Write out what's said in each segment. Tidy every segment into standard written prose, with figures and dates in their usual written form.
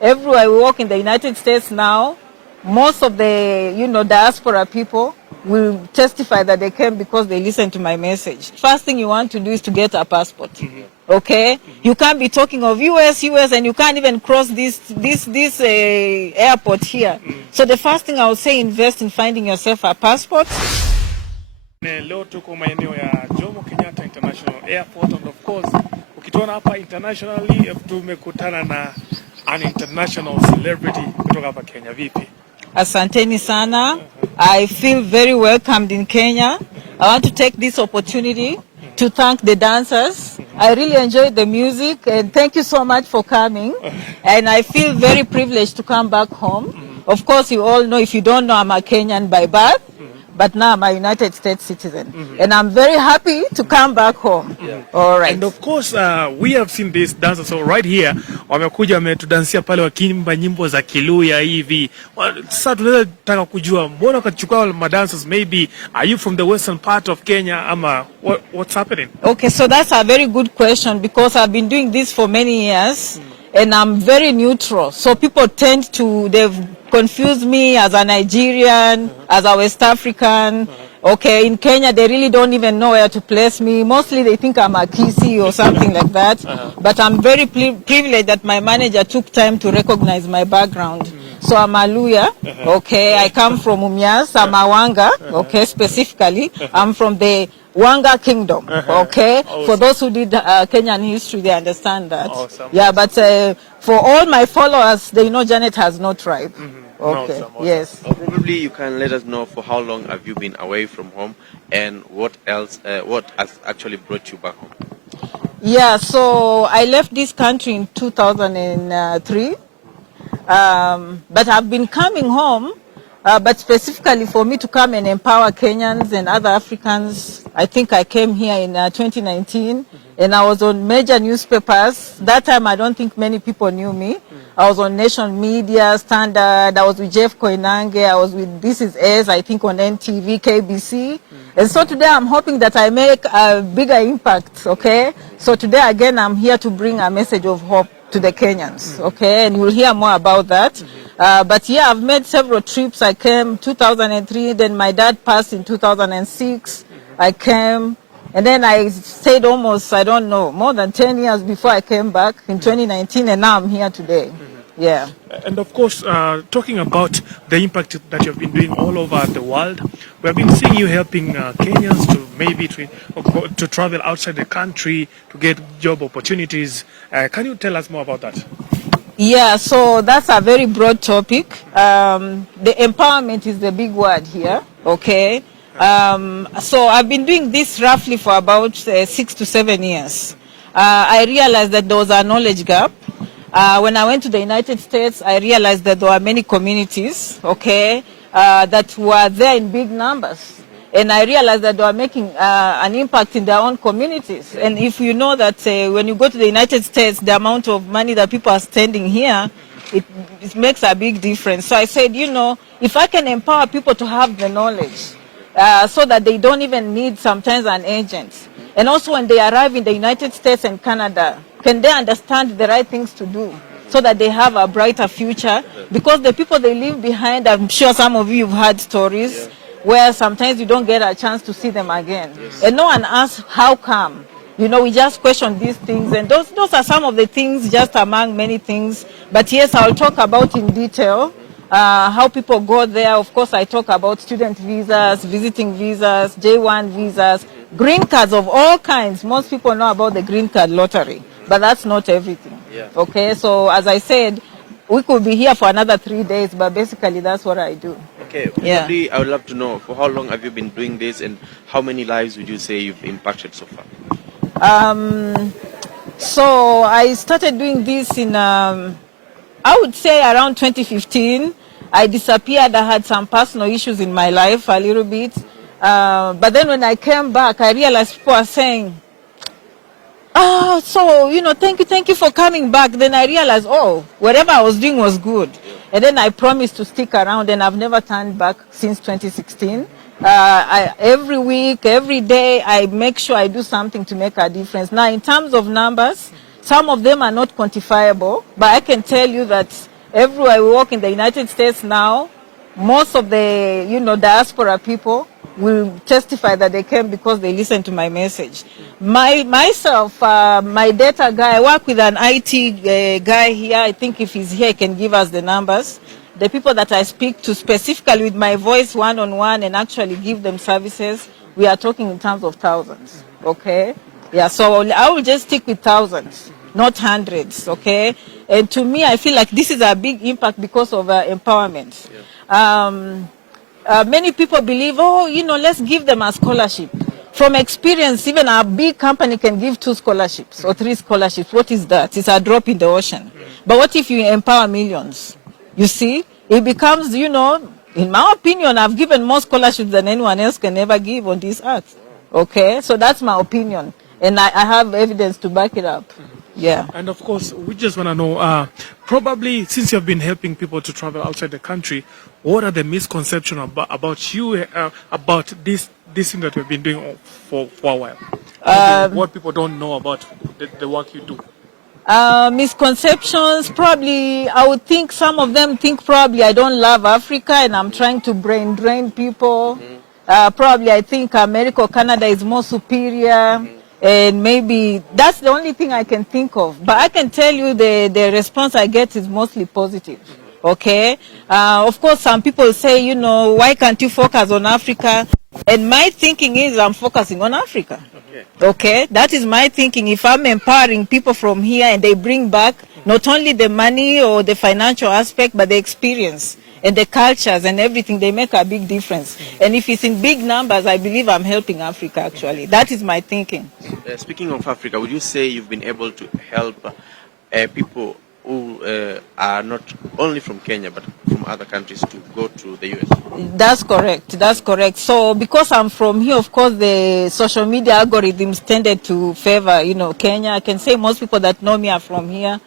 Everywhere we walk in the United States now, most of the, diaspora people will testify that they came because they listened to my message. First thing you want to do is to get a passport. Okay? You can't be talking of US, and you can't even cross this airport here. So the first thing I would say, invest in finding yourself a passport. Leo tuko maeneo ya Jomo Kenyatta International Airport, and of course ukituona hapa internationally tumekutana na an international celebrity kutoka hapa Kenya. Vipi? Asanteni sana. I feel very welcomed in Kenya. I want to take this opportunity to thank the dancers. I really enjoyed the music, and thank you so much for coming. And I feel very privileged to come back home. Of course, you all know, if you don't know, I'm a Kenyan by birth. But now I'm a United States citizen. And I'm very happy to come back home. All right. And of course, we have seen this dancer. So right here, wamekuja wametudansia pale wakiimba nyimbo za Kiluya hivi. Sasa tunaweza taka kujua mbona ukachukua ma dancers, maybe are you from the western part of Kenya ama what's happening? Okay, so that's a very good question because I've been doing this for many years. And I'm very neutral. So people tend to, they've confused me as a Nigerian, as a West African. Okay, in Kenya, they really don't even know where to place me. Mostly they think I'm a Kisi or something like that. But I'm very privileged that my manager took time to recognize my background. So I'm a Luya, okay, I come from Umias, I'm a Wanga, okay, specifically. I'm from the Wanga Kingdom, okay? Awesome. For those who did Kenyan history, they understand that. Awesome. Yeah, but for all my followers, they know Janet has no tribe. Okay, awesome. Yes. Probably you can let us know for how long have you been away from home and what else, what has actually brought you back home? Yeah, so I left this country in 2003. But I've been coming home, but specifically for me to come and empower Kenyans and other Africans, I think I came here in 2019, and I was on major newspapers. That time I don't think many people knew me. I was on Nation Media, Standard, I was with Jeff Koinange, I was with This Is S, I think on NTV, KBC. And so today I'm hoping that I make a bigger impact, okay? So today again I'm here to bring a message of hope to the Kenyans, okay? And we'll hear more about that. But yeah, I've made several trips. I came 2003, then my dad passed in 2006. I came, and then I stayed almost, I don't know, more than 10 years before I came back in 2019, and now I'm here today. Yeah. And of course, talking about the impact that you've been doing all over the world, we have been seeing you helping Kenyans to maybe to travel outside the country to get job opportunities. Can you tell us more about that? Yeah, so that's a very broad topic. The empowerment is the big word here, okay? So I've been doing this roughly for about 6 to 7 years. I realized that there was a knowledge gap. When I went to the United States, I realized that there were many communities, okay, that were there in big numbers. And I realized that they were making an impact in their own communities. And if you know that when you go to the United States, the amount of money that people are spending here, it makes a big difference. So I said, if I can empower people to have the knowledge so that they don't even need sometimes an agent. And also when they arrive in the United States and Canada, can they understand the right things to do so that they have a brighter future? Because the people they leave behind, I'm sure some of you have heard stories where sometimes you don't get a chance to see them again. And no one asks, how come? We just question these things. And those are some of the things, just among many things. But yes, I'll talk about in detail how people go there. Of course, I talk about student visas, visiting visas, J1 visas, green cards of all kinds. Most people know about the green card lottery, but that's not everything. Okay, so as I said, we could be here for another 3 days, but basically that's what I do. Okay, probably I would love to know, for how long have you been doing this and how many lives would you say you've impacted so far? So I started doing this in, I would say around 2015. I disappeared. I had some personal issues in my life a little bit. But then when I came back, I realized people are saying, thank you for coming back. Then I realized, whatever I was doing was good. And then I promised to stick around, and I've never turned back since 2016. Every week, every day, I make sure I do something to make a difference. Now, in terms of numbers, Some of them are not quantifiable, but I can tell you that everywhere we walk in the United States now, most of the, diaspora people will testify that they came because they listened to my message. My data guy, I work with an IT guy here. I think if he's here, he can give us the numbers. The people that I speak to specifically with my voice one-on-one and actually give them services, we are talking in terms of thousands, okay? Yeah, so I will just stick with thousands, not hundreds, okay? And to me, I feel like this is a big impact because of empowerment. Many people believe, let's give them a scholarship. From experience, even a big company can give 2 scholarships or 3 scholarships. What is that? It's a drop in the ocean. But what if you empower millions? You see, it becomes, in my opinion, I've given more scholarships than anyone else can ever give on this earth. Okay, so that's my opinion. And I have evidence to back it up. Yeah. And of course, we just want to know, probably since you've been helping people to travel outside the country, what are the misconceptions about you, about this thing that we've been doing for a while? What people don't know about the work you do? Misconceptions, probably, I would think some of them think probably I don't love Africa and I'm trying to brain drain people. Probably I think America or Canada is more superior. And maybe that's the only thing I can think of. But I can tell you the response I get is mostly positive. Okay? Of course, some people say, why can't you focus on Africa? And my thinking is I'm focusing on Africa. Okay? That is my thinking. If I'm empowering people from here and they bring back not only the money or the financial aspect, but the experience and the cultures and everything, they make a big difference. And if it's in big numbers, I believe I'm helping Africa, actually. That is my thinking. Speaking of Africa, would you say you've been able to help people who are not only from Kenya, but from other countries to go to the US? That's correct. That's correct. So because I'm from here, of course, the social media algorithms tended to favor, Kenya. I can say most people that know me are from here,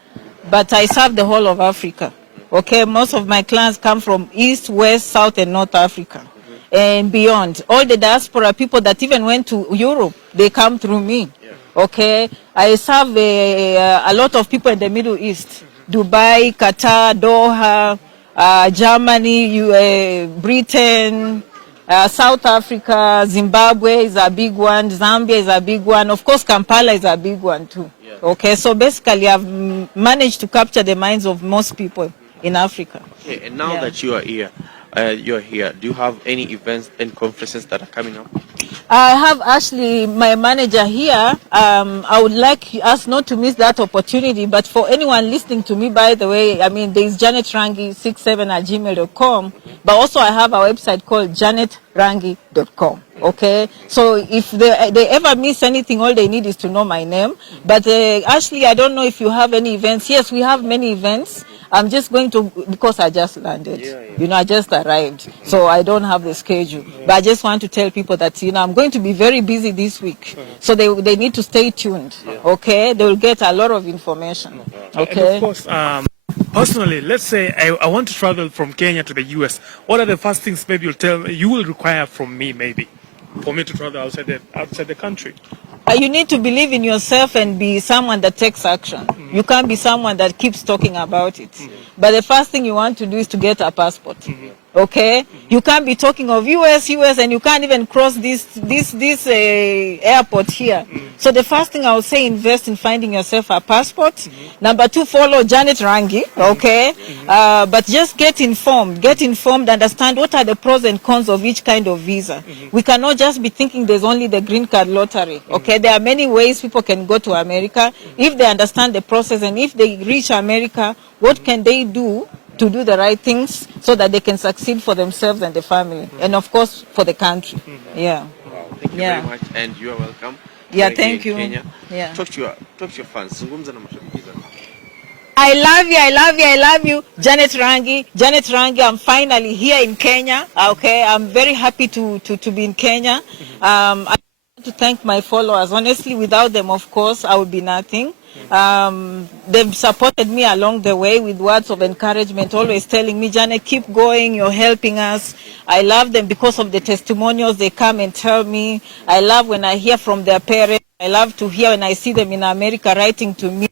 but I serve the whole of Africa. Okay, most of my clients come from East, West, South, and North Africa, and beyond. All the diaspora people that even went to Europe, they come through me. Okay, I serve a lot of people in the Middle East, Dubai, Qatar, Doha, Germany, Britain, South Africa, Zimbabwe is a big one, Zambia is a big one, of course Kampala is a big one too. Okay, so basically I've managed to capture the minds of most people in Africa. Okay, and now that you're here, do you have any events and conferences that are coming up? I have actually my manager here. I would like us not to miss that opportunity, but for anyone listening to me, by the way, there's Janet Rangi 67@gmail.com, but also I have a website called janetrangi.com. Okay, so if they ever miss anything, all they need is to know my name. But actually, I don't know if you have any events. Yes, we have many events. I'm just going to, because I just landed, I just arrived, so I don't have the schedule. But I just want to tell people that, I'm going to be very busy this week. So they need to stay tuned, okay? They will get a lot of information, okay? And of course, personally, let's say I want to travel from Kenya to the US. What are the first things maybe you will require from me, maybe, for me to travel outside the country? You need to believe in yourself and be someone that takes action. You can't be someone that keeps talking about it. But the first thing you want to do is to get a passport. Okay? You can't be talking of US, and you can't even cross this airport here. So the first thing I would say, invest in finding yourself a passport. Number 2, follow Janet Rangi. Okay? But just get informed, understand what are the pros and cons of each kind of visa. We cannot just be thinking there's only the green card lottery. Okay? There are many ways people can go to America. If they understand the process and if they reach America, what can they do to do the right things so that they can succeed for themselves and the family, and of course for the country. Yeah. Wow, thank you very much, and you are welcome. Yeah, thank you. Kenya. Yeah. Talk to your fans. Zungumza na mashabiki zako. I love you, Janet Rangi. I'm finally here in Kenya. Okay, I'm very happy to be in Kenya. I want to thank my followers. Honestly, without them, of course, I would be nothing. They've supported me along the way with words of encouragement, always telling me, Janet, keep going, you're helping us. I love them because of the testimonials they come and tell me. I love when I hear from their parents. I love to hear when I see them in America writing to me.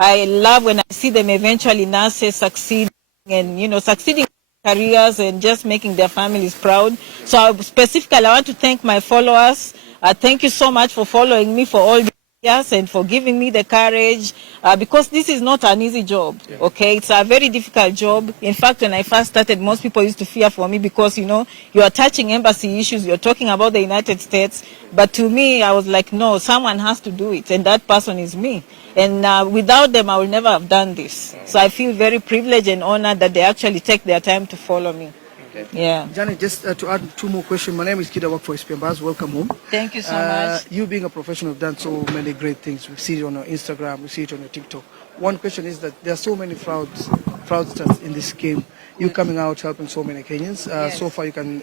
I love when I see them eventually nurses succeeding and, succeeding in careers and just making their families proud. So specifically, I want to thank my followers. Thank you so much for following me for all the years and for giving me the courage, because this is not an easy job, okay? It's a very difficult job. In fact, when I first started, most people used to fear for me because, you are touching embassy issues, you're talking about the United States. But to me, I was like, no, someone has to do it, and that person is me. And without them, I would never have done this. So I feel very privileged and honored that they actually take their time to follow me. Okay. Yeah. Janet, just to add two more questions. My name is Kid. I work for SPMBAS. Welcome home. Thank you so much. You being a professional have done so many great things. We see it on your Instagram, we see it on your TikTok. One question is that there are so many fraudsters in this game. You coming out helping so many Kenyans. Yes. So far, you can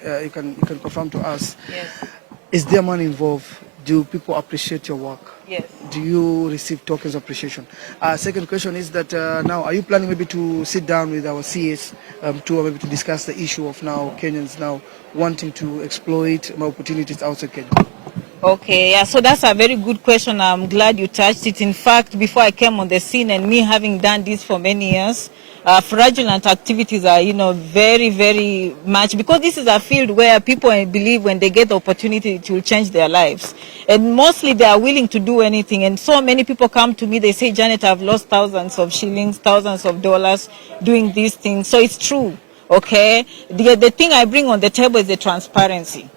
confirm to us. Yes. Is there money involved? Do people appreciate your work? Yes. Do you receive tokens of appreciation? Second question is that now, are you planning maybe to sit down with our CS maybe to discuss the issue of now Kenyans now wanting to exploit opportunities outside Kenya? Okay, yeah, so that's a very good question. I'm glad you touched it. In fact, before I came on the scene and me having done this for many years, fraudulent activities are, very, very much, because this is a field where people believe when they get the opportunity it will change their lives. And mostly they are willing to do anything. And so many people come to me, they say, Janet, I've lost thousands of shillings, thousands of dollars doing these things. So it's true, okay? The thing I bring on the table is the transparency.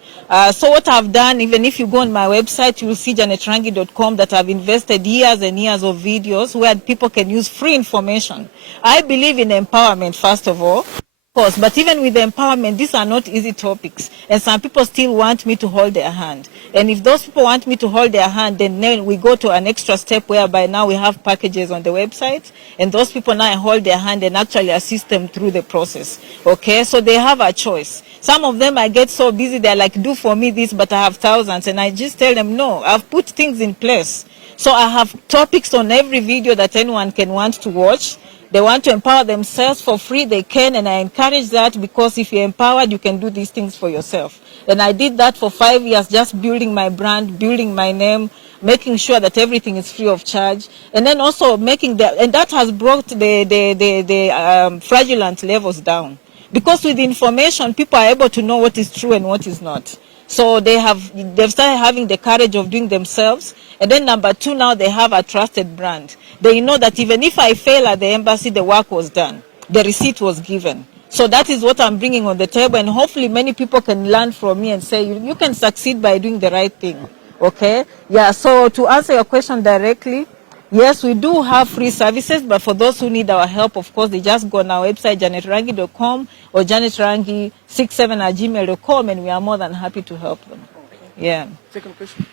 So what I've done, even if you go on my website, you'll see janetrangi.com that I've invested years and years of videos where people can use free information. I believe in empowerment, first of all. Course, but even with empowerment, these are not easy topics, and some people still want me to hold their hand. And if those people want me to hold their hand, then we go to an extra step whereby now we have packages on the website, and those people now hold their hand and actually assist them through the process. Okay, so they have a choice. Some of them I get so busy, they're like, do for me this, but I have thousands, and I just tell them, no, I've put things in place. So I have topics on every video that anyone can want to watch. They want to empower themselves for free, they can, and I encourage that, because if you're empowered, you can do these things for yourself. And I did that for 5 years, just building my brand, building my name, making sure that everything is free of charge, and then also making and that has brought the fraudulent levels down. Because with information, people are able to know what is true and what is not. So they've started having the courage of doing themselves. And then number two, now they have a trusted brand. They know that even if I fail at the embassy, the work was done. The receipt was given. So that is what I'm bringing on the table. And hopefully many people can learn from me and say, you can succeed by doing the right thing. Okay? Yeah, so to answer your question directly, yes, we do have free services, but for those who need our help, of course, they just go on our website, janetrangi.com or janetrangi67@gmail.com, and we are more than happy to help them. Okay. Yeah. Second question,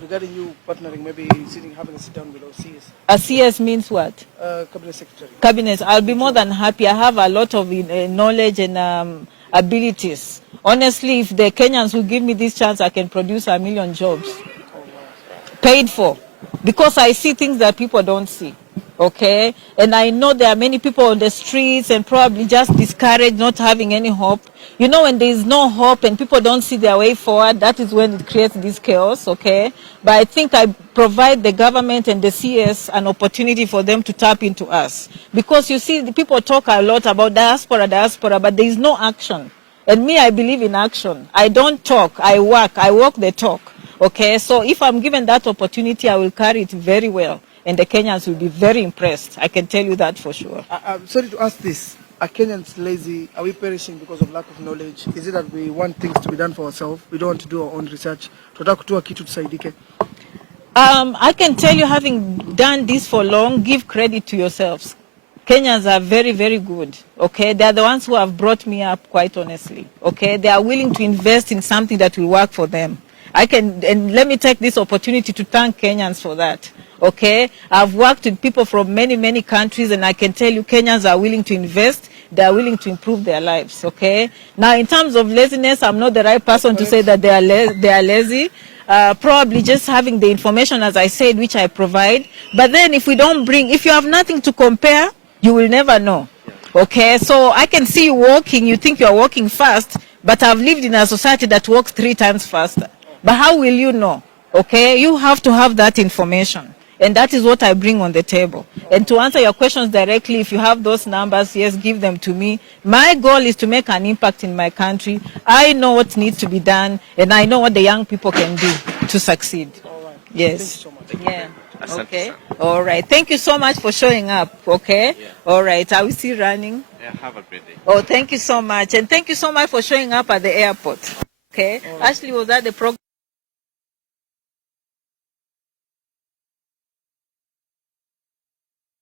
regarding you partnering, maybe having a sit down with our CS. A CS means what? Cabinet Secretary. Cabinet. I'll be more than happy. I have a lot of knowledge and abilities. Honestly, if the Kenyans will give me this chance, I can produce 1 million jobs. Paid for. Because I see things that people don't see, okay? And I know there are many people on the streets and probably just discouraged, not having any hope. You know, when there is no hope and people don't see their way forward, that is when it creates this chaos, okay? But I think I provide the government and the CS an opportunity for them to tap into us. Because you see, the people talk a lot about diaspora, but there is no action. And me, I believe in action. I don't talk, I walk the talk. Okay, so if I'm given that opportunity, I will carry it very well, and the Kenyans will be very impressed. I can tell you that for sure. I'm sorry to ask this. Are Kenyans lazy? Are we perishing because of lack of knowledge? Is it that we want things to be done for ourselves? We don't want to do our own research? I can tell you, having done this for long, give credit to yourselves. Kenyans are very, very good, okay? They are the ones who have brought me up, quite honestly, okay? They are willing to invest in something that will work for them. And let me take this opportunity to thank Kenyans for that, okay? I've worked with people from many, many countries, and I can tell you Kenyans are willing to invest. They are willing to improve their lives, okay? Now, in terms of laziness, I'm not the right person to say that they are lazy. Probably just having the information, as I said, which I provide. But then if if you have nothing to compare, you will never know, okay? So I can see you walking, you think you are walking fast, but I've lived in a society that walks 3 times faster. But how will you know? Okay, you have to have that information. And that is what I bring on the table. And to answer your questions directly, if you have those numbers, yes, give them to me. My goal is to make an impact in my country. I know what needs to be done, and I know what the young people can do to succeed. All right. Yes. Thank you so much. Yeah. Asante Okay. sana. All right. Thank you so much for showing up. Okay. Yeah. All right. Are we still running? Yeah, have a great day. Oh, thank you so much. And thank you so much for showing up at the airport. Okay. Ashley was at the program.